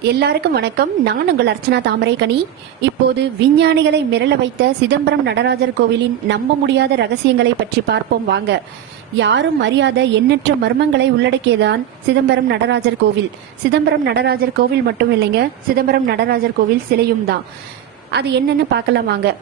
எல்லாருக்கும் வணக்கம். நான் உங்கள் அர்ச்சனா தாமரைக்கனி. இப்போது விஞ்ஞானிகளை மிரள வைத்த சிதம்பரம் நடராஜர் கோவிலின் நம்ப முடியாத ரகசியங்களை பற்றி பார்ப்போம். வாங்க. யாரும் அறியாத எண்ணற்ற மர்மங்களை உள்ளடக்கியதான் சிதம்பரம் நடராஜர் கோவில். சிதம்பரம் நடராஜர் கோவில் மட்டும் இல்லைங்க சிதம்பரம் நடராஜர் கோவில் சிலையும் தான். அது என்னன்னு பார்க்கலாம் வாங்க.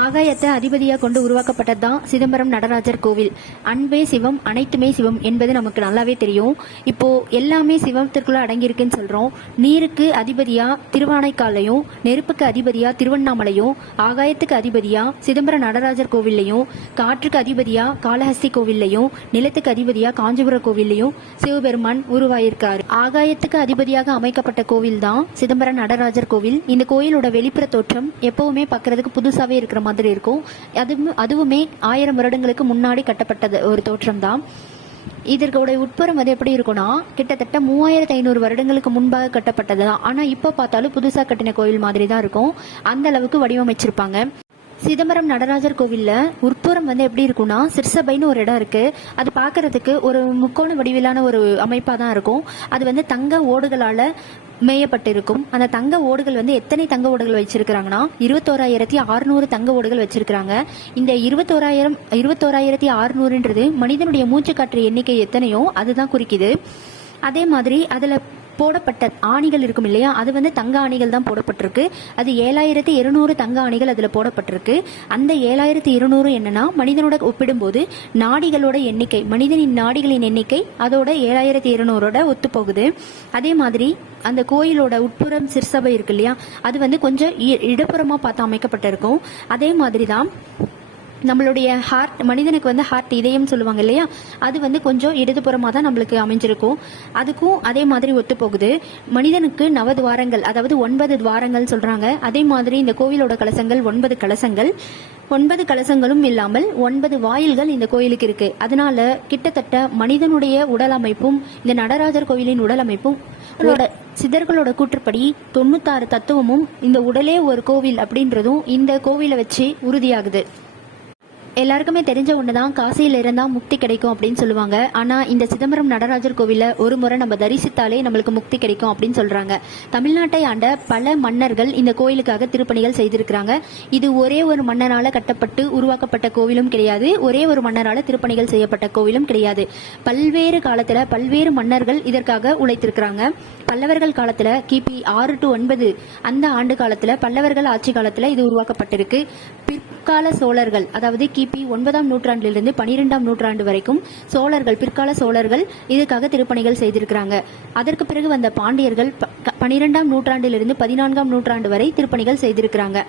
ஆகாயத்தை அதிபதியாக கொண்டு உருவாக்கப்பட்டதுதான் சிதம்பரம் நடராஜர் கோவில். அன்பே சிவம் அனைத்துமே சிவம் என்பது நமக்கு நல்லாவே தெரியும். இப்போ எல்லாமே சிவத்திற்குள்ள அடங்கியிருக்குன்னு சொல்றோம். நீருக்கு அதிபதியா திருவானைக்காலையும் நெருப்புக்கு அதிபதியா திருவண்ணாமலையும் ஆகாயத்துக்கு அதிபதியா சிதம்பரம் நடராஜர் கோவில்லையும் காற்றுக்கு அதிபதியா காளஹஸ்தி கோவில்லையும் நிலத்துக்கு அதிபதியா காஞ்சிபுரம் கோவில்லையும் சிவபெருமான் உருவாயிருக்காரு. ஆகாயத்துக்கு அதிபதியாக அமைக்கப்பட்ட கோவில் தான் சிதம்பரம் நடராஜர் கோவில். இந்த கோயிலோட வெளிப்புற தோற்றம் எப்பவுமே பார்க்கிறதுக்கு புதுசாவே இருக்கிற மாதிரி இருக்கும். அதுவும் அதுவுமே ஆயிரம் வருடங்களுக்கு முன்னாடி கட்டப்பட்டது ஒரு தோற்றம் தான் இதற்குடைய உட்புறம் அது எப்படி இருக்கும்னா கிட்டத்தட்ட மூவாயிரத்தி ஐநூறு வருடங்களுக்கு முன்பாக கட்டப்பட்டது தான் ஆனால் இப்போ பார்த்தாலும் புதுசாக கட்டின கோயில் மாதிரி தான் இருக்கும். அந்த அளவுக்கு வடிவமைச்சிருப்பாங்க. சிதம்பரம் நடராஜர் கோவிலில் உட்புறம் வந்து எப்படி இருக்கும்னா சிற்சபைன்னு ஒரு இடம் இருக்குது அது பார்க்குறதுக்கு ஒரு முக்கோண வடிவிலான ஒரு அமைப்பாக தான் இருக்கும். அது வந்து தங்க ஓடுகளால் மேயப்பட்டிருக்கும். அந்த தங்க ஓடுகள் வந்து எத்தனை தங்க ஓடுகள் வச்சிருக்கிறாங்கன்னா இருபத்தோராயிரத்தி அறுநூறு தங்க ஓடுகள் வச்சிருக்கிறாங்க. இந்த இருபத்தோராயிரம் இருபத்தோராயிரத்தி அறுநூறுன்றது மனிதனுடைய மூச்சு காற்று எண்ணிக்கை எத்தனையோ அதுதான் குறிக்குது. அதே மாதிரி அதில் போடப்பட்ட ஆணிகள் இருக்கும் இல்லையா? அது வந்து தங்க ஆணிகள் தான் போடப்பட்டிருக்கு. அது ஏழாயிரத்தி இருநூறு தங்க ஆணிகள் அதில் போடப்பட்டிருக்கு. அந்த ஏழாயிரத்தி இருநூறு என்னன்னா மனிதனோட ஒப்பிடும்போது நாடிகளோட எண்ணிக்கை மனிதனின் நாடிகளின் எண்ணிக்கை அதோட ஏழாயிரத்தி இருநூறோட ஒத்து போகுது அதே மாதிரி அந்த கோயிலோட உட்புறம் சிற்சபை இருக்கு இல்லையா? அது வந்து கொஞ்சம் இ- இடப்புறமா பார்த்து அமைக்கப்பட்டிருக்கும். அதே மாதிரி தான் நம்மளுடைய ஹார்ட் மனிதனுக்கு வந்து ஹார்ட் இதயம் சொல்லுவாங்க இல்லையா? அது வந்து கொஞ்சம் இடதுபுறமாக தான் நம்மளுக்கு அமைஞ்சிருக்கும். அதுக்கும் அதே மாதிரி ஒத்து போகுது மனிதனுக்கு நவ துவாரங்கள் அதாவது ஒன்பது துவாரங்கள் சொல்கிறாங்க அதே மாதிரி இந்த கோவிலோட கலசங்கள் ஒன்பது கலசங்கள். ஒன்பது கலசங்களும் இல்லாமல் ஒன்பது வாயில்கள் இந்த கோயிலுக்கு இருக்கு. அதனால கிட்டத்தட்ட மனிதனுடைய உடல் அமைப்பும் இந்த நடராஜர் கோவிலின் உடல் அமைப்பும் சிதர்களோட கூற்றுப்படி தொண்ணூத்தாறு தத்துவமும் இந்த உடலே ஒரு கோவில் அப்படின்றதும் இந்த கோவிலை வச்சு உறுதியாகுது. எல்லாருக்குமே தெரிஞ்ச ஒன்று தான் காசியில் இருந்தால் முக்தி கிடைக்கும் அப்படின்னு சொல்லுவாங்க. ஆனால் இந்த சிதம்பரம் நடராஜர் கோவிலில் ஒரு முறை நம்ம தரிசித்தாலே நம்மளுக்கு முக்தி கிடைக்கும் அப்படின்னு சொல்றாங்க. தமிழ்நாட்டை ஆண்ட பல மன்னர்கள் இந்த கோயிலுக்காக திருப்பணிகள் செய்திருக்கிறாங்க. இது ஒரே ஒரு மன்னரால் கட்டப்பட்டு உருவாக்கப்பட்ட கோவிலும் கிடையாது. ஒரே ஒரு மன்னரால் திருப்பணிகள் செய்யப்பட்ட கோவிலும் கிடையாது. பல்வேறு காலத்தில் பல்வேறு மன்னர்கள் இதற்காக உழைத்திருக்கிறாங்க. பல்லவர்கள் காலத்தில் கிபி ஆறு டு ஒன்பது அந்த ஆண்டு காலத்தில் பல்லவர்கள் ஆட்சி காலத்தில் இது உருவாக்கப்பட்டிருக்கு. பிற்கால சோழர்கள் அதாவது கிபி ஒன்பதாம் நூற்றாண்டிலிருந்து பனிரெண்டாம் நூற்றாண்டு வரைக்கும் சோழர்கள் பிற்கால சோழர்கள் இதுக்காக திருப்பணிகள் செய்திருக்கிறாங்க. அதற்கு பிறகு வந்த பாண்டியர்கள் பனிரெண்டாம் நூற்றாண்டிலிருந்து பதினான்காம் நூற்றாண்டு வரை திருப்பணிகள் செய்திருக்கிறாங்க.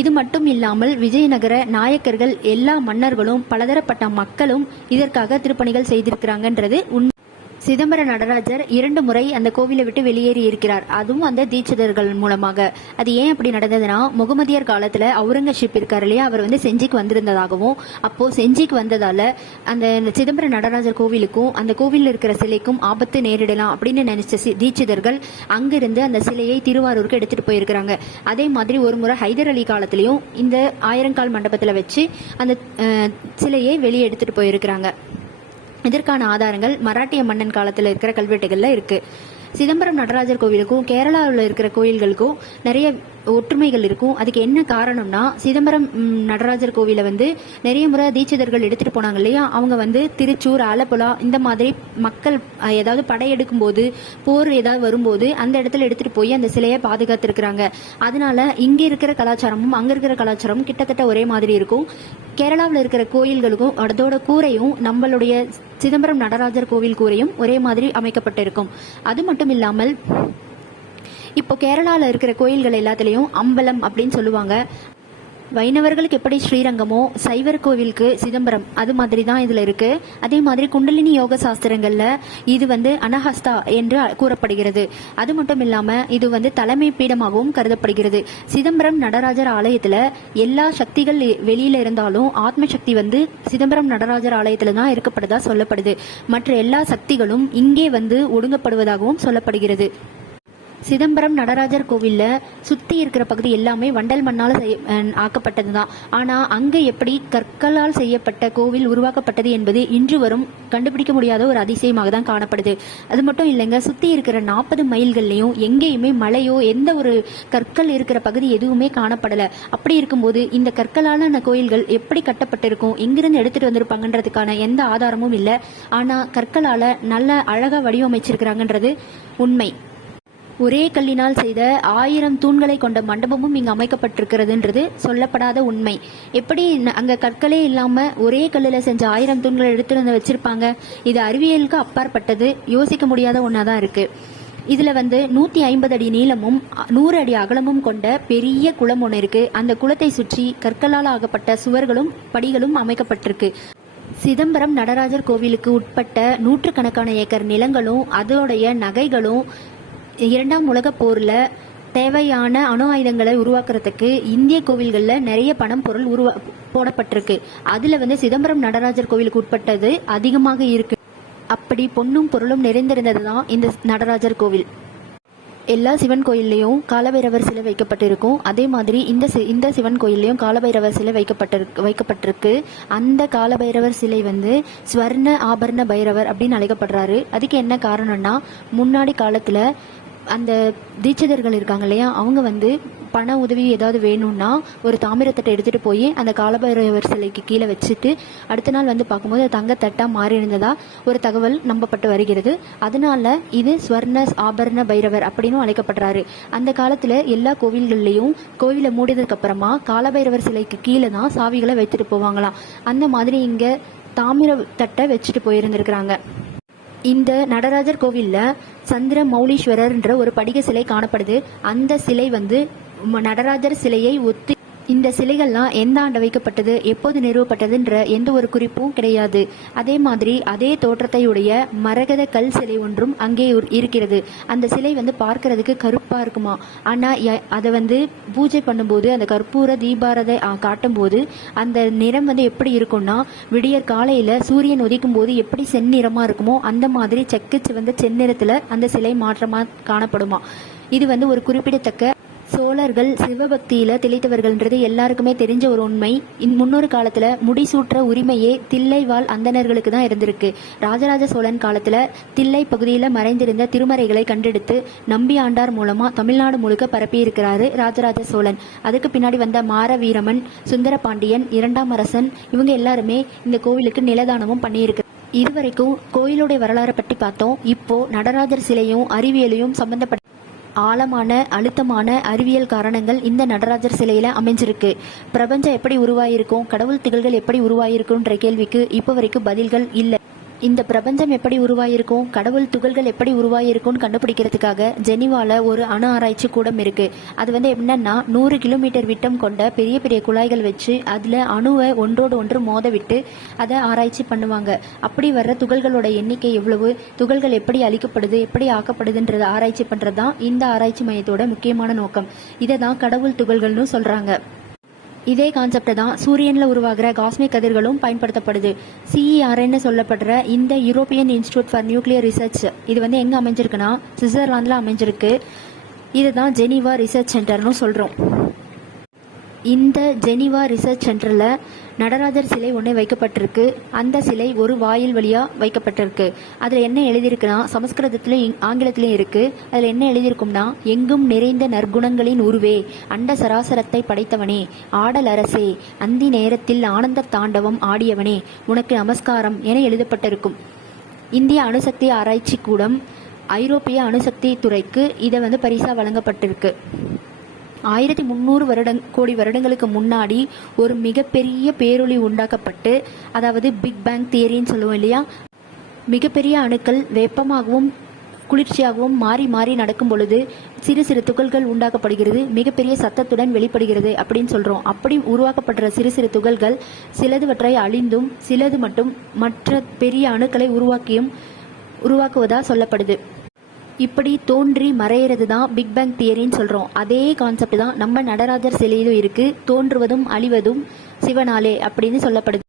இது மட்டும் இல்லாமல் விஜயநகர நாயக்கர்கள் எல்லா மன்னர்களும் பலதரப்பட்ட மக்களும் இதற்காக திருப்பணிகள் செய்திருக்கிறாங்கன்றது உண்மை. சிதம்பர நடராஜர் இரண்டு முறை அந்த கோவிலை விட்டு வெளியேறி இருக்கிறார். அதுவும் அந்த தீட்சிதர்கள் மூலமாக. அது ஏன் அப்படி நடந்ததுன்னா முகமதியர் காலத்துல அவுரங்கசீப் இருக்கார் இல்லையா? அவர் வந்து செஞ்சிக்கு வந்திருந்ததாகவும் அப்போ செஞ்சிக்கு வந்ததால அந்த சிதம்பர நடராஜர் கோவிலுக்கும் அந்த கோவிலில் இருக்கிற சிலைக்கும் ஆபத்து நேரிடலாம் அப்படின்னு நினைச்ச சி- தீட்சிதர்கள் அங்கிருந்து அந்த சிலையை திருவாரூருக்கு எடுத்துட்டு போயிருக்கிறாங்க. அதே மாதிரி ஒரு முறை ஹைதர் அலி காலத்திலையும் இந்த ஆயிரங்கால் மண்டபத்தில் வச்சு அந்த சிலையை வெளியே எடுத்துட்டு போயிருக்கிறாங்க. இதற்கான ஆதாரங்கள் மராட்டிய மன்னன் காலத்தில் இருக்கிற கல்வெட்டுகள்ல இருக்கு. சிதம்பரம் நடராஜர் கோவிலுக்கும் கேரளாவில் இருக்கிற கோயில்களுக்கும் நிறைய ஒற்றுமைகள் இருக்கும். அதுக்கு என்ன காரணம்னா சிதம்பரம் நடராஜர் கோவிலை வந்து நிறைய முறை தீட்சிதர்கள் எடுத்துட்டு போனாங்க இல்லையா? அவங்க வந்து திருச்சூர் ஆலப்புழா இந்த மாதிரி மக்கள் ஏதாவது படையெடுக்கும் போது போர் ஏதாவது வரும்போது அந்த இடத்துல எடுத்துட்டு போய் அந்த சிலையை பாதுகாத்திருக்கிறாங்க. அதனால இங்க இருக்கிற கலாச்சாரமும் அங்க இருக்கிற கலாச்சாரமும் கிட்டத்தட்ட ஒரே மாதிரி இருக்கும். கேரளாவில் இருக்கிற கோயில்களுக்கும் அதோட கூரையும் நம்மளுடைய சிதம்பரம் நடராஜர் கோவில் கூரையும் ஒரே மாதிரி அமைக்கப்பட்டிருக்கும். அது மட்டும் இல்லாமல் இப்போ கேரளாவில் இருக்கிற கோயில்கள் எல்லாத்துலேயும் அம்பலம் அப்படின்னு சொல்லுவாங்க. வைணவர்களுக்கு எப்படி ஸ்ரீரங்கமோ சைவர் கோவிலுக்கு சிதம்பரம் அது மாதிரி தான் இதுல இருக்கு. அதே மாதிரி குண்டலினி யோக சாஸ்திரங்கள்ல இது வந்து அனஹஸ்தா என்று கூறப்படுகிறது. அது மட்டும் இல்லாம இது வந்து தலைமை பீடமாகவும் கருதப்படுகிறது. சிதம்பரம் நடராஜர் ஆலயத்துல எல்லா சக்திகள் வெளியில இருந்தாலும் ஆத்ம சக்தி வந்து சிதம்பரம் நடராஜர் ஆலயத்துல தான் இருக்கப்படுதா சொல்லப்படுது. மற்ற எல்லா சக்திகளும் இங்கே வந்து ஒடுங்கப்படுவதாகவும் சொல்லப்படுகிறது. சிதம்பரம் நடராஜர் கோவிலில் சுற்றி இருக்கிற பகுதி எல்லாமே வண்டல் மண்ணால் செய்ய ஆக்கப்பட்டது தான் ஆனால் அங்கே எப்படி கற்களால் செய்யப்பட்ட கோவில் உருவாக்கப்பட்டது என்பது இன்று வரும் கண்டுபிடிக்க முடியாத ஒரு அதிசயமாக தான் காணப்படுது. அது மட்டும் இல்லைங்க சுற்றி இருக்கிற நாற்பது மைல்கள்லையும் எங்கேயுமே மலையோ எந்த ஒரு கற்கள் இருக்கிற பகுதி எதுவுமே காணப்படலை. அப்படி இருக்கும்போது இந்த கற்களாலான கோயில்கள் எப்படி கட்டப்பட்டிருக்கும் எங்கிருந்து எடுத்துட்டு வந்திருப்பாங்கன்றதுக்கான எந்த ஆதாரமும் இல்லை. ஆனால் கற்களால் நல்ல அழகாக வடிவமைச்சிருக்கிறாங்கன்றது உண்மை. ஒரே கல்லினால் செய்த ஆயிரம் தூண்களை கொண்ட மண்டபமும் இங்கு அமைக்கப்பட்டிருக்கிறதுன்றது சொல்லப்படாத உண்மை. எப்படி அங்கே அங்க கற்களே இல்லாம ஒரே கல்லில் செஞ்ச ஆயிரம் தூண்களை எடுத்துட்டு வந்து வச்சிருப்பாங்க? இது அறிவியலுக்கு அப்பாற்பட்டது. யோசிக்க முடியாத ஒன்னாதான் இருக்கு. இதுல வந்து நூத்தி ஐம்பது அடி நீளமும் நூறு அடி அகலமும் கொண்ட பெரிய குளம் ஒன்று இருக்கு. அந்த குளத்தை சுற்றி கற்களால் ஆகப்பட்ட சுவர்களும் படிகளும் அமைக்கப்பட்டிருக்கு. சிதம்பரம் நடராஜர் கோவிலுக்கு உட்பட்ட நூற்றுக்கணக்கான ஏக்கர் நிலங்களும் அதோடைய நகைகளும் இரண்டாம் உலகப் போர்ல தேவையான அணு ஆயுதங்களை உருவாக்குறதுக்கு இந்திய கோவில்களில் நிறைய பணம் பொருள் உருவா போடப்பட்டிருக்கு. அதுல வந்து சிதம்பரம் நடராஜர் கோவிலுக்கு உட்பட்டது அதிகமாக இருக்கு. அப்படி பொன்னும் பொருளும் நிறைந்திருந்தது தான் இந்த நடராஜர் கோவில். எல்லா சிவன் கோயில்லையும் காலபைரவர் சிலை வைக்கப்பட்டிருக்கும். அதே மாதிரி இந்த சி- இந்த சிவன் கோயில்லையும் காலபைரவர் சிலை வைக்கப்பட்டிருக்கு வைக்கப்பட்டிருக்கு. அந்த காலபைரவர் சிலை வந்து ஸ்வர்ண ஆபரண பைரவர் அப்படின்னு அழைக்கப்படுறாரு. அதுக்கு என்ன காரணம்னா முன்னாடி காலத்தில் அந்த தீட்சிதர்கள் இருக்காங்க இல்லையா அவங்க வந்து பண உதவி ஏதாவது வேணும்னா ஒரு தாமிரத்தட்டை எடுத்துட்டு போய் அந்த காலபைரவர் சிலைக்கு கீழே வச்சுட்டு அடுத்த நாள் வந்து பார்க்கும்போது தங்கத்தட்டாக தங்கத்தட்டா மாறி இருந்ததா ஒரு தகவல் நம்பப்பட்டு வருகிறது. அதனால இது ஸ்வர்ண ஆபரண பைரவர் அப்படின்னு அழைக்கப்படுறாரு. அந்த காலத்துல எல்லா கோவில்கள்லயும் கோவிலை மூடியதுக்கு அப்புறமா காலபைரவர் சிலைக்கு கீழே தான் சாவிகளை வைத்துட்டு போவாங்களாம். அந்த மாதிரி இங்க தாமிர தட்டை வச்சுட்டு போயிருந்திருக்கிறாங்க. இந்த நடராஜர் கோவில்ல சந்திர மௌலீஸ்வரர்ன்ற ஒரு படிக சிலை காணப்படுது. அந்த சிலை வந்து நடராஜர் சிலையை ஒத்து இந்த சிலைகள்லாம் எந்த ஆண்டு வைக்கப்பட்டது எப்போது நிறுவப்பட்டதுன்ற எந்த ஒரு குறிப்பும் கிடையாது. அதே மாதிரி அதே தோற்றத்தையுடைய மரகத கல் சிலை ஒன்றும் அங்கே இருக்கிறது. அந்த சிலை வந்து பார்க்கறதுக்கு கருப்பாக இருக்குமா? ஆனால் ய- அதை வந்து பூஜை பண்ணும்போது அந்த கற்பூர தீபாரதை காட்டும்போது அந்த நிறம் வந்து எப்படி இருக்கும்னா விடியற் காலையில் சூரியன் உதிக்கும் போது எப்படி செந்நிறமாக இருக்குமோ அந்த மாதிரி செக்கு வந்து செந்நிறத்தில் அந்த சிலை மாற்றமாக காணப்படுமா? இது வந்து ஒரு குறிப்பிடத்தக்க சோழர்கள் சிவபக்தியில திளைத்தவர்கள்ன்றது எல்லாருக்குமே தெரிஞ்ச ஒரு உண்மை. இன் முன்னொரு காலத்துல முடிசூற்ற உரிமையே தில்லைவாழ் அந்தணர்களுக்கு தான் இருந்திருக்கு. ராஜராஜ சோழன் காலத்துல தில்லை பகுதியில மறைந்திருந்த திருமறைகளை கண்டெடுத்து நம்பி ஆண்டார் மூலமா தமிழ்நாடு முழுக்க பரப்பி இருக்கிறாரு ராஜராஜ சோழன். அதுக்கு பின்னாடி வந்த மார வீரமன் சுந்தர பாண்டியன் இரண்டாம் அரசன் இவங்க எல்லாருமே இந்த கோவிலுக்கு நிலதானமும் பண்ணியிருக்கு. இதுவரைக்கும் கோயிலுடைய வரலாறை பற்றி பார்த்தோம். இப்போ நடராஜர் சிலையும் அறிவியலையும் சம்பந்தப்பட்ட ஆழமான அழுத்தமான அறிவியல் காரணங்கள் இந்த நடராஜர் சிலையில அமைஞ்சிருக்கு. பிரபஞ்சம் எப்படி உருவாயிருக்கும் கடவுள் திகழ்கள் எப்படி உருவாயிருக்குன்ற கேள்விக்கு இப்போ வரைக்கும் பதில்கள் இல்லை. இந்த பிரபஞ்சம் எப்படி உருவாயிருக்கும்? கடவுள் துகள்கள் எப்படி உருவாயிருக்கும்னு கண்டுபிடிக்கிறதுக்காக ஜெனிவால ஒரு அணு ஆராய்ச்சி கூடம் இருக்கு. அது வந்து என்னன்னா நூறு கிலோமீட்டர் விட்டம் கொண்ட பெரிய பெரிய குழாய்கள் வச்சு அதுல அணுவை ஒன்றோடு ஒன்று மோத விட்டு அதை ஆராய்ச்சி பண்ணுவாங்க. அப்படி வர்ற துகள்களோட எண்ணிக்கை எவ்வளவு? துகள்கள் எப்படி அழிக்கப்படுது? எப்படி ஆக்கப்படுதுன்றதை ஆராய்ச்சி பண்ணுறது தான் இந்த ஆராய்ச்சி மையத்தோட முக்கியமான நோக்கம். இதை தான் கடவுள் துகள்கள்னு சொல்றாங்க. இதே கான்செப்டை தான் சூரியனில் உருவாகிற காஸ்மிக் கதிர்களும் பயன்படுத்தப்படுது. சிஇஆர்என்னு சொல்லப்படுற இந்த European Institute for Nuclear Research இது வந்து எங்கே அமைஞ்சிருக்குன்னா சுவிட்சர்லாந்தில் அமைஞ்சிருக்கு. இதுதான் ஜெனீவா ரிசர்ச் சென்டர்னு சொல்கிறோம் இந்த ஜெனிவா ரிசர்ச் சென்டரில் நடராஜர் சிலை ஒன்று வைக்கப்பட்டிருக்கு. அந்த சிலை ஒரு வாயில் வழியாக வைக்கப்பட்டிருக்கு. அதில் என்ன எழுதியிருக்குன்னா சமஸ்கிருதத்திலும் ஆங்கிலத்திலையும் இருக்குது அதில் என்ன எழுதியிருக்கும்னா எங்கும் நிறைந்த நற்குணங்களின் உருவே அண்ட சராசரத்தை படைத்தவனே ஆடல் அரசே அந்தி நேரத்தில் ஆனந்த தாண்டவம் ஆடியவனே உனக்கு நமஸ்காரம் என எழுதப்பட்டிருக்கும். இந்திய அணுசக்தி ஆராய்ச்சி கூடம் ஐரோப்பிய அணுசக்தி துறைக்கு இதை வந்து பரிசா வழங்கப்பட்டிருக்கு. ஆயிரத்தி முந்நூறு வருட கோடி வருடங்களுக்கு முன்னாடி ஒரு மிகப்பெரிய பேரொளி உண்டாக்கப்பட்டு அதாவது பிக் பேங் தியரின்னு சொல்லுவோம் இல்லையா? மிகப்பெரிய அணுக்கள் வெப்பமாகவும் குளிர்ச்சியாகவும் மாறி மாறி நடக்கும் பொழுது சிறு சிறு துகள்கள் உண்டாக்கப்படுகிறது மிகப்பெரிய சத்தத்துடன் வெளிப்படுகிறது அப்படின்னு சொல்கிறோம் அப்படி உருவாக்கப்படுற சிறு சிறு துகள்கள் சிலதுவற்றை அழிந்தும் சிலது மட்டும் மற்ற பெரிய அணுக்களை உருவாக்கியும் உருவாக்குவதாக சொல்லப்படுது. இப்படி தோன்றி மறையிறது தான் பிக் பேங் தியரின்னு சொல்கிறோம் அதே கான்செப்ட் தான் நம்ம நடராஜர் சிலையிலும் இருக்குது தோன்றுவதும் அழிவதும் சிவனாலே அப்படின்னு சொல்லப்படுது.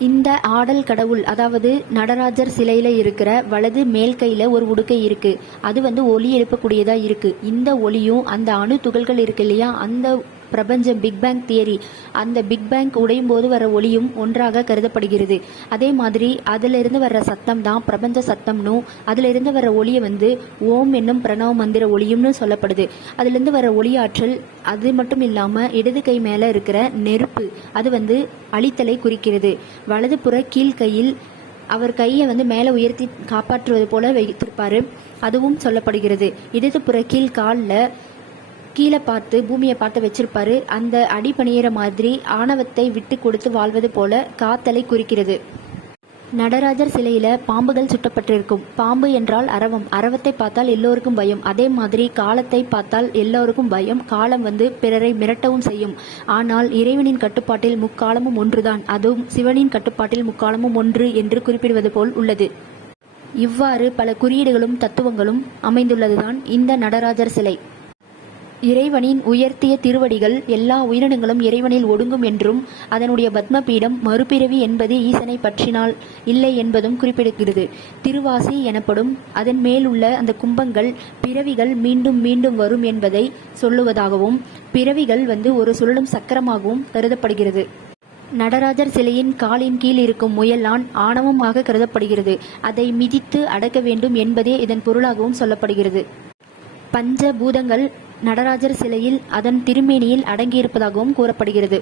இந்த ஆடல் கடவுள் அதாவது நடராஜர் சிலையில் இருக்கிற வலது மேல் கையில் ஒரு உடுக்கை இருக்குது அது வந்து ஒலி எழுப்பக்கூடியதாக இருக்குது இந்த ஒலியும் அந்த அணு துகள்கள் இருக்கு இல்லையா? அந்த பிரபஞ்சம் பிக் பேங் தியரி அந்த பிக் பேங் உடையும் போது வர ஒளியும் ஒன்றாக கருதப்படுகிறது. அதே மாதிரி அதிலிருந்து வர்ற சத்தம் தான் பிரபஞ்ச சத்தம்னும் அதிலிருந்து வர ஒளியை வந்து ஓம் என்னும் பிரணவ மந்திர ஒளியும்னு சொல்லப்படுது. அதிலிருந்து வர ஒளியாற்றல் அது மட்டும் இல்லாமல் இடது கை மேலே இருக்கிற நெருப்பு அது வந்து அழித்தலை குறிக்கிறது. வலதுபுற கீழ்கையில் அவர் கையை வந்து மேலே உயர்த்தி காப்பாற்றுவது போல வைத்திருப்பாரு. அதுவும் சொல்லப்படுகிறது. இடதுபுற கீழ் காலில் கீழே பார்த்து பூமியை பார்த்து வச்சிருப்பாரு. அந்த அடி பணியிற மாதிரி ஆணவத்தை விட்டு கொடுத்து வாழ்வது போல காத்தலை குறிக்கிறது. நடராஜர் சிலையில பாம்புகள் சுட்டப்பட்டிருக்கும். பாம்பு என்றால் அரவம். அரவத்தை பார்த்தால் எல்லோருக்கும் பயம். அதே மாதிரி காலத்தை பார்த்தால் எல்லோருக்கும் பயம். காலம் வந்து பிறரை மிரட்டவும் செய்யும். ஆனால் இறைவனின் கட்டுப்பாட்டில் முக்காலமும் ஒன்றுதான். அதுவும் சிவனின் கட்டுப்பாட்டில் முக்காலமும் ஒன்று என்று குறிப்பிடுவது போல் உள்ளது. இவ்வாறு பல குறியீடுகளும் தத்துவங்களும் அமைந்துள்ளதுதான் இந்த நடராஜர் சிலை. இறைவனின் உயர்த்திய திருவடிகள் எல்லா உயிரினங்களும் இறைவனில் ஒடுங்கும் என்றும் அதனுடைய பத்மபீடம் மறுபிறவி என்பது ஈசனை பற்றினால் இல்லை என்பதும் குறிப்பிடுகிறது. திருவாசி எனப்படும் அதன் மேலுள்ள அந்த கும்பங்கள் பிறவிகள் மீண்டும் மீண்டும் வரும் என்பதை சொல்லுவதாகவும் பிறவிகள் வந்து ஒரு சுழலும் சக்கரமாகவும் கருதப்படுகிறது. நடராஜர் சிலையின் காலின் கீழ் இருக்கும் முயலான் ஆணவமாக கருதப்படுகிறது. அதை மிதித்து அடக்க வேண்டும் என்பதே இதன் பொருளாகவும் சொல்லப்படுகிறது. பஞ்ச பூதங்கள் நடராஜர் சிலையில் அதன் திருமேனியில் அடங்கியிருப்பதாகவும் கூறப்படுகிறது.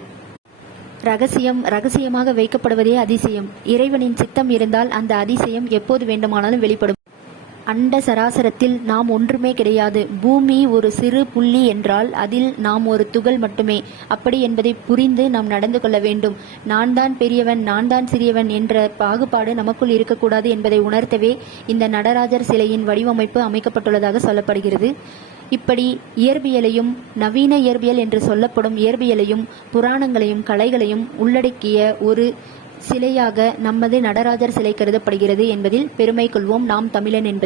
ரகசியம் ரகசியமாக வைக்கப்படுவதே அதிசயம். இறைவனின் சித்தம் இருந்தால் அந்த அதிசயம் எப்போது வேண்டுமானாலும் வெளிப்படும். அண்ட சராசரத்தில் நாம் ஒன்றுமே கிடையாது. பூமி ஒரு சிறு புள்ளி என்றால் அதில் நாம் ஒரு துகள் மட்டுமே. அப்படி என்பதை புரிந்து நாம் நடந்து கொள்ள வேண்டும். நான் தான் பெரியவன் நான் தான் சிறியவன் என்ற பாகுபாடு நமக்குள் இருக்கக்கூடாது என்பதை உணர்த்தவே இந்த நடராஜர் சிலையின் வடிவமைப்பு அமைக்கப்பட்டுள்ளதாக சொல்லப்படுகிறது. இப்படி இயற்பியலையும் நவீன இயற்பியல் என்று சொல்லப்படும் இயற்பியலையும் புராணங்களையும் கலைகளையும் உள்ளடக்கிய ஒரு சிலையாக நமது நடராஜர் சிலை கருதப்படுகிறது என்பதில் பெருமை கொள்வோம். நாம் தமிழன் என்பது